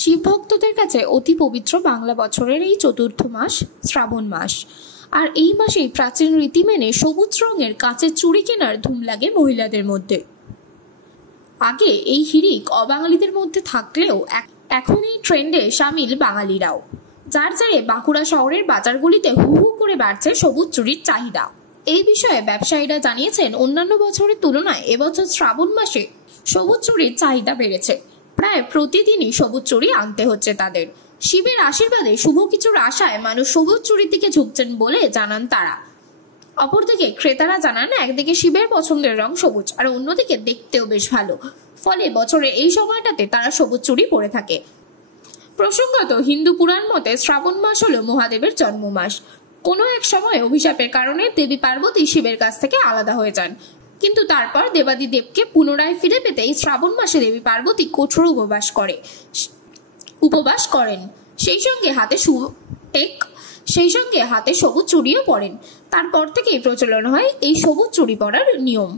শিব ভক্তদের কাছে অতি পবিত্র বাংলা বছরের এই চতুর্থ মাস শ্রাবণ মাস। আর এই মাসেই প্রাচীন রীতি মেনে সবুজ রঙের কাঁচের চুড়ি কেনার ধুম লাগে মহিলাদের মধ্যে। আগে এই হিড়িক অবাঙালিদের মধ্যে থাকলেও এখন এই ট্রেন্ডে সামিল বাঙালিরাও, যার জেরে বাঁকুড়া শহরের বাজারগুলিতে হু হু করে বাড়ছে সবুজ চুড়ির চাহিদা। এই বিষয়ে ব্যবসায়ীরা জানিয়েছেন, অন্যান্য বছরের তুলনায় এবছর শ্রাবণ মাসে সবুজ চুড়ির চাহিদা বেড়েছে। প্রায় প্রতিদিনই সবুজ চুড়ি আনতে হচ্ছে তাদের। শিবের আশীর্বাদে শুভ কিছুর আশায় মানুষ সবুজ চুড়ির দিকে ঝুঁকছেন বলে জানান তারা। অপরদিকে ক্রেতারা জানান, একদিকে শিবের পছন্দের রং সবুজ, আর অন্যদিকে দেখতেও বেশ ভালো, ফলে বছরের এই সময়টাতে তারা সবুজ চুড়ি পরে থাকে। প্রসঙ্গত, হিন্দু পুরাণ মতে শ্রাবণ মাস হলো মহাদেবের জন্ম মাস। কোনো এক সময় অভিশাপের কারণে দেবী পার্বতী শিবের কাছ থেকে আলাদা হয়ে যান, কিন্তু তারপর দেবাদিদেবকে পুনরায় ফিরে পেতে এই শ্রাবণ মাসে দেবী পার্বতী কঠোর উপবাস করেন। সেই সঙ্গে হাতে সবুজ চুড়িও পরেন। তারপর থেকেই প্রচলন হয় এই সবুজ চুড়ি পরার নিয়ম।